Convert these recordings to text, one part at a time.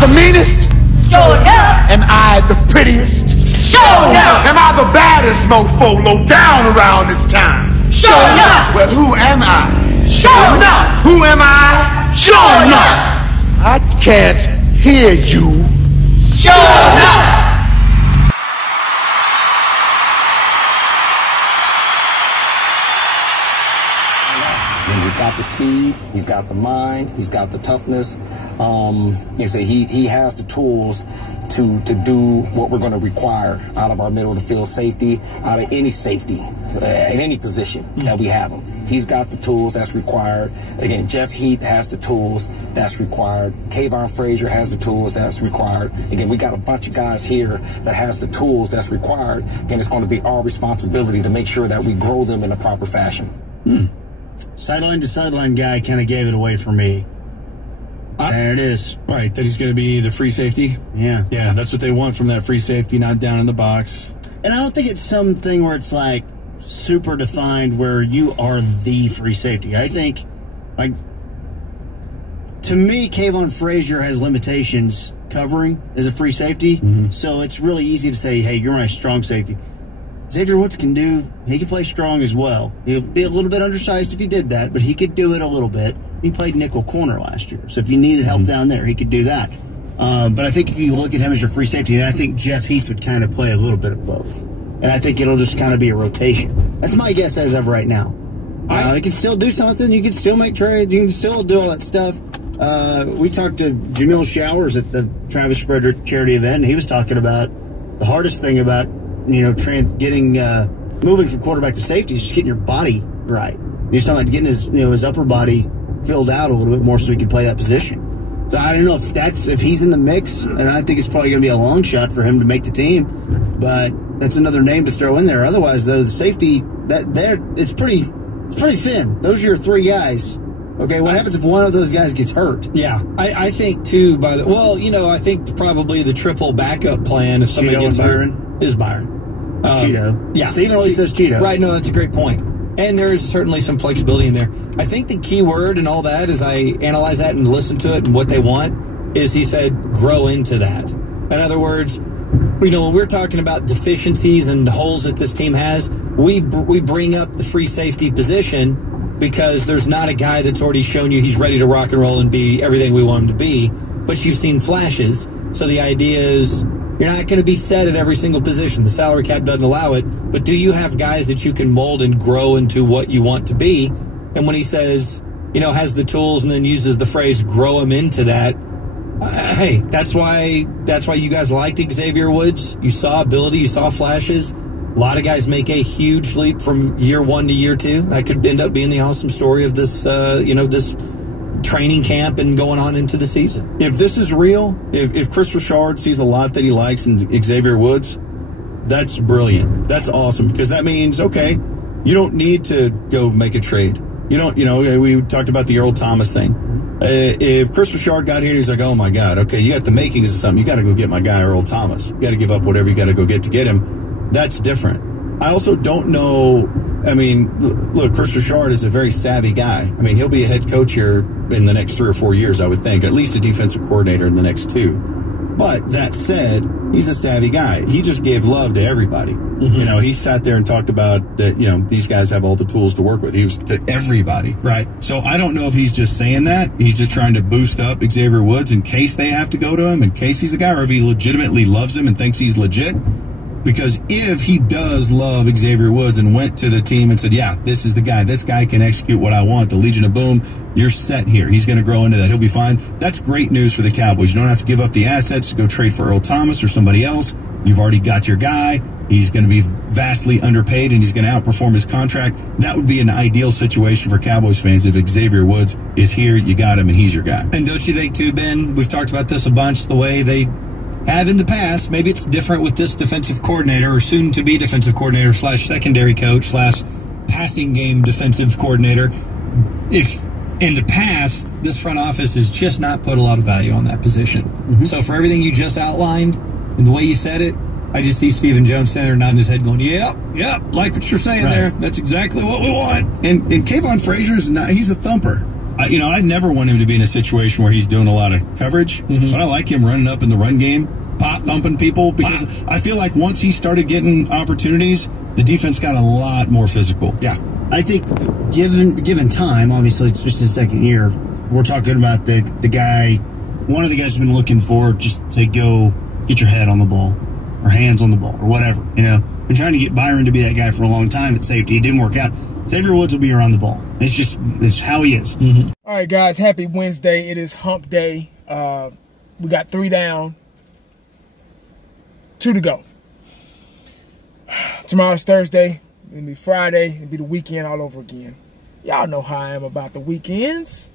the meanest? Sure enough. Am I the prettiest? Sure enough. Am I the baddest mofo low down around this town? Sure enough. Well, who am I? Sure enough. Who am I? Sure enough. I can't hear you. Sure enough. He's got the speed, he's got the mind, he's got the toughness. Like I say, he has the tools to do what we're going to require out of our middle of the field safety, out of any safety, in any position that we have him. He's got the tools that's required. Again, Jeff Heath has the tools that's required. Kayvon Frazier has the tools that's required. Again, we got a bunch of guys here that has the tools that's required. Again, it's going to be our responsibility to make sure that we grow them in a proper fashion. Sideline to sideline guy kind of gave it away for me. There it is. Right, that he's going to be the free safety. Yeah. Yeah, that's what they want from that free safety, not down in the box. And I don't think it's something where it's like super defined where you are the free safety. I think, like, to me, Kayvon Frazier has limitations covering as a free safety. So it's really easy to say, hey, you're my strong safety. Xavier Woods he can play strong as well. He'll be a little bit undersized if he did that, but he could do it a little bit. He played nickel corner last year, so if you needed help down there, he could do that. But I think if you look at him as your free safety, and I think Jeff Heath would kind of play a little bit of both. And I think it'll just kind of be a rotation. That's my guess as of right now. You can still do something. You can still make trades. You can still do all that stuff. We talked to Jamil Showers at the Travis Frederick charity event, and he was talking about the hardest thing about moving from quarterback to safety is just getting your body right. He's talking about getting his upper body filled out a little bit more so he can play that position. So I don't know if he's in the mix, and I think it's probably going to be a long shot for him to make the team. But that's another name to throw in there. Otherwise, though, the safety it's pretty thin. Those are your three guys. Okay, what happens if one of those guys gets hurt? Yeah, I think too. I think probably the triple backup plan if somebody gets hurt is Byron. Cheeto. Yeah. Steven always says Cheeto. Right, no, that's a great point. And there's certainly some flexibility in there. I think the key word and all that, as I analyze that and listen to it and what they want, is he said grow into that. In other words, when we're talking about deficiencies and holes that this team has, we bring up the free safety position because there's not a guy that's already shown you he's ready to rock and roll and be everything we want him to be, but you've seen flashes. So the idea is you're not going to be set at every single position. The salary cap doesn't allow it. But do you have guys that you can mold and grow into what you want to be? And when he says, has the tools and then uses the phrase grow him into that, hey, that's why you guys liked Xavier Woods. You saw ability. You saw flashes. A lot of guys make a huge leap from year one to year two. That could end up being the awesome story of this, this training camp and going on into the season. If this is real, if Kris Richard sees a lot that he likes in Xavier Woods, that's brilliant. That's awesome because that means, okay, you don't need to go make a trade. You don't, we talked about the Earl Thomas thing. If Kris Richard got here, he's like, oh my God, okay, you got the makings of something. You got to go get my guy Earl Thomas. You got to give up whatever you got to go get to get him. That's different. I also don't know. Look, Kris Richard is a very savvy guy. He'll be a head coach here in the next 3 or 4 years, I would think, at least a defensive coordinator in the next 2. But that said, he's a savvy guy. He just gave love to everybody. He sat there and talked about that, these guys have all the tools to work with. He was to everybody. Right. So I don't know if he's just saying that. He's just trying to boost up Xavier Woods in case they have to go to him, in case he's a guy, or if he legitimately loves him and thinks he's legit. Because if he does love Xavier Woods and went to the team and said, yeah, this is the guy. This guy can execute what I want. The Legion of Boom, you're set here. He's going to grow into that. He'll be fine. That's great news for the Cowboys. You don't have to give up the assets to go trade for Earl Thomas or somebody else. You've already got your guy. He's going to be vastly underpaid, and he's going to outperform his contract. That would be an ideal situation for Cowboys fans if Xavier Woods is here, you got him, and he's your guy. And don't you think, too, Ben, we've talked about this a bunch, the way they have in the past. Maybe it's different with this defensive coordinator or soon-to-be defensive coordinator / secondary coach / passing game defensive coordinator. If in the past, this front office has just not put a lot of value on that position. So for everything you just outlined and the way you said it, I just see Stephen Jones standing there nodding his head going, yep, like what you're saying there. That's exactly what we want. And Kayvon Frazier he's a thumper. I never want him to be in a situation where he's doing a lot of coverage, but I like him running up in the run game, thumping people, because I feel like once he started getting opportunities, the defense got a lot more physical. Yeah. I think given time, obviously it's just his second year, we're talking about the guy, one of the guys who's been looking for just to go get your head on the ball or hands on the ball or whatever, Been trying to get Byron to be that guy for a long time at safety. It didn't work out. Xavier Woods will be around the ball. It's how he is. All right, guys, happy Wednesday. It is hump day. We got 3 down, 2 to go. Tomorrow's Thursday. It'll be Friday. It'll be the weekend all over again. Y'all know how I am about the weekends.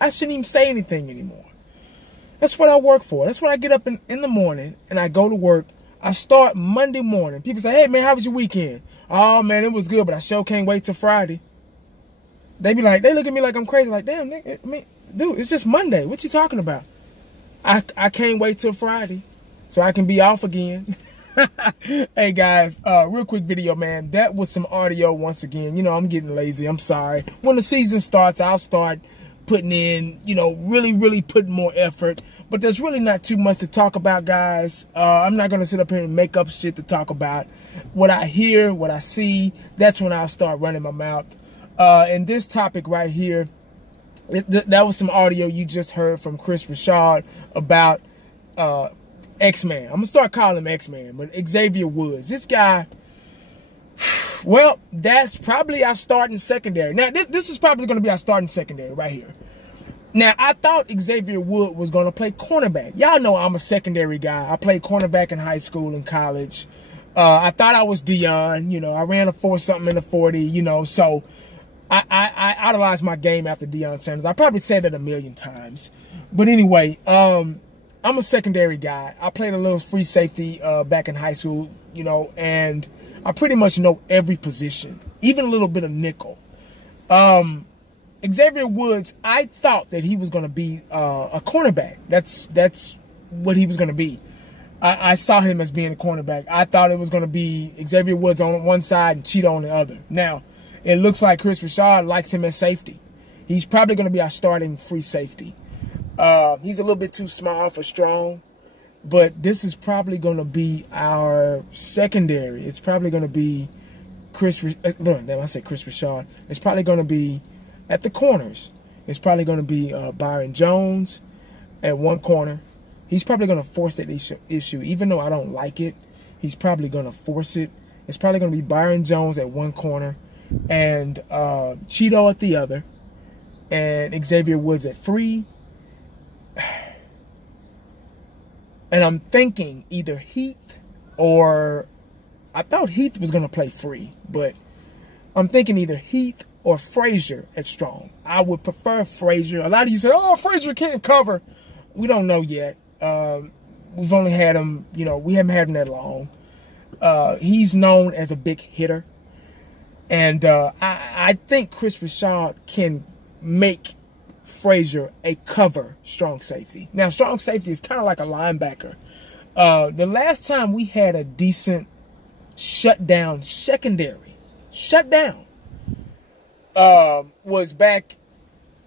I shouldn't even say anything anymore. That's what I work for. That's when I get up in the morning and I go to work. I start Monday morning. People say, hey, man, how was your weekend? Oh, man, it was good, but I sure can't wait till Friday. They look at me like I'm crazy. Like, damn, nigga, dude, it's just Monday. What you talking about? I can't wait till Friday so I can be off again. Hey, guys, real quick video, man. That was some audio once again. I'm getting lazy. I'm sorry. When the season starts, I'll start putting in, really, really putting more effort. But there's really not too much to talk about, guys. I'm not going to sit up here and make up shit to talk about. What I hear, what I see, that's when I'll start running my mouth. And this topic right here, that was some audio you just heard from Kris Richard about X-Man. I'm going to start calling him X-Man, but Xavier Woods. This guy, well, that's probably our starting secondary. Now, this is probably going to be our starting secondary right here. Now, I thought Xavier Woods was going to play cornerback. Y'all know I'm a secondary guy. I played cornerback in high school and college. I thought I was Deion. I ran a 4-something in the 40, so I idolized my game after Deion Sanders. I probably said that a million times. But anyway, I'm a secondary guy. I played a little free safety back in high school, and I pretty much know every position, even a little bit of nickel. Xavier Woods, I thought that he was going to be a cornerback. That's what he was going to be. I saw him as being a cornerback. I thought it was going to be Xavier Woods on one side and Cheeto on the other. Now, it looks like Kris Richard likes him as safety. He's probably going to be our starting free safety. He's a little bit too small for strong, but this is probably going to be our secondary. It's probably going to be Kris Richard. It's probably going to be at the corners. It's probably going to be Byron Jones at one corner. He's probably going to force that issue. Even though I don't like it, he's probably going to force it. It's probably going to be Byron Jones at one corner and Cheeto at the other and Xavier Woods at free. And I'm thinking either Heath or I thought Heath was going to play free, but I'm thinking either Heath or Frazier at strong. I would prefer Frazier. A lot of you say, oh, Frazier can't cover. We don't know yet. We've only had him, we haven't had him that long. He's known as a big hitter. And I think Kris Richard can make Frazier a cover strong safety. Now, strong safety is kind of like a linebacker. The last time we had a decent shutdown secondary, was back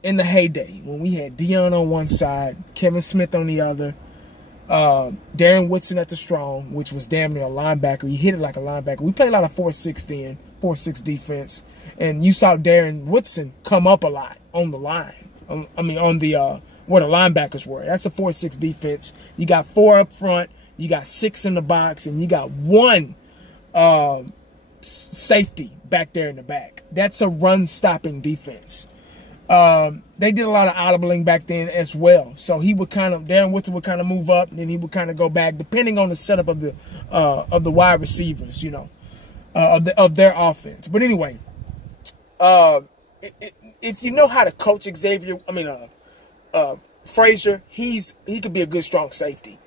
in the heyday when we had Deion on one side, Kevin Smith on the other, Darren Woodson at the strong, which was damn near a linebacker. He hit it like a linebacker. We played a lot of 4-6 then, 4-6 defense, and you saw Darren Woodson come up a lot on the line. On the where the linebackers were. That's a 4-6 defense. You got 4 up front, you got 6 in the box, and you got 1 safety back there in the back. That's a run-stopping defense. They did a lot of audibling back then as well. So he would Darren Woodson would kind of move up, and then he would kind of go back, depending on the setup of the wide receivers, of their offense. But anyway, if you know how to coach Frazier, he could be a good strong safety.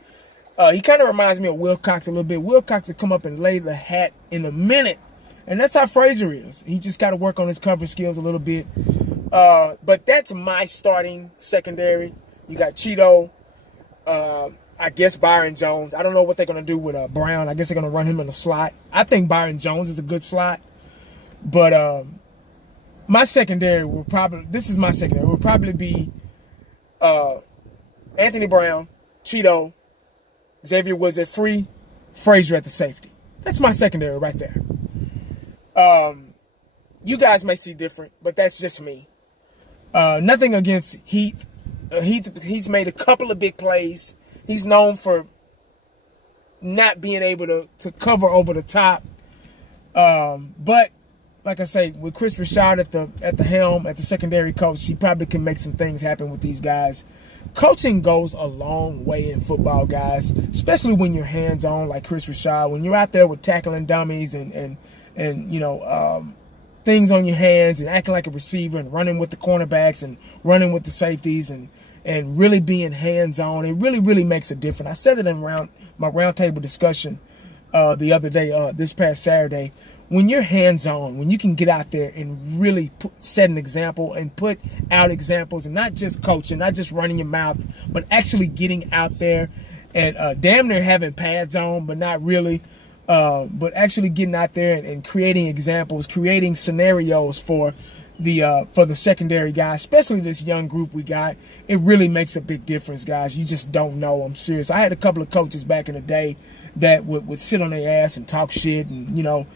He kind of reminds me of Wilcox a little bit. Wilcox would come up and lay the hat in a minute, and that's how Frazier is. He just got to work on his cover skills a little bit. But that's my starting secondary. You got Cheeto, I guess Byron Jones. I don't know what they're going to do with Brown. I guess they're going to run him in the slot. I think Byron Jones is a good slot. But my secondary will probably, this is my secondary, will probably be Anthony Brown, Cheeto, Xavier Woods at free, Frazier at the safety. That's my secondary right there. You guys may see different, but that's just me. Nothing against Heath. He's made a couple of big plays. He's known for not being able to cover over the top. But like I say, with Kris Richard at the helm, at the secondary coach, he probably can make some things happen with these guys. Coaching goes a long way in football, guys, especially when you're hands-on like Kris Richard. When you're out there with tackling dummies and you know, things on your hands and acting like a receiver and running with the cornerbacks and running with the safeties and really being hands-on, it really makes a difference. I said it in my roundtable discussion the other day, this past Saturday. When you're hands-on, when you can get out there and really set an example and put out examples and not just coaching, not just running your mouth, but actually getting out there and damn near having pads on, but not really, but actually getting out there and creating examples, creating scenarios for the secondary guys, especially this young group we got. It really makes a big difference, guys. You just don't know. I'm serious. I had a couple of coaches back in the day that would sit on their ass and talk shit and, you know,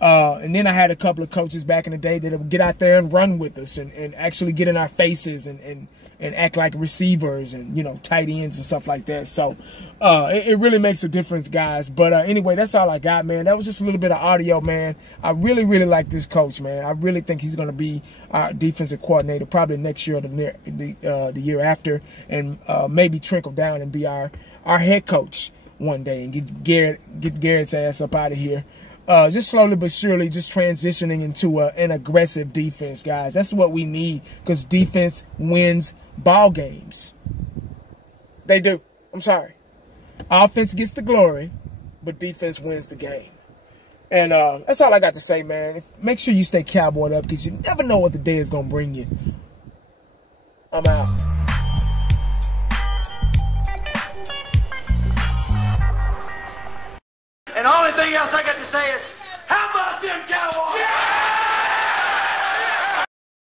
and then I had a couple of coaches back in the day that would get out there and run with us and actually get in our faces and act like receivers and, you know, tight ends and stuff like that. So it really makes a difference, guys. But anyway, that's all I got, man. That was just a little bit of audio, man. I really like this coach, man. I really think he's going to be our defensive coordinator probably next year or the year after, and maybe trickle down and be our head coach one day and get Garrett's ass up out of here. Just slowly but surely, just transitioning into an aggressive defense, guys. That's what we need, because defense wins ball games. They do. I'm sorry. Offense gets the glory, but defense wins the game. And that's all I got to say, man. Make sure you stay cowboyed up, because you never know what the day is going to bring you. I'm out. And the only thing else I got to say is,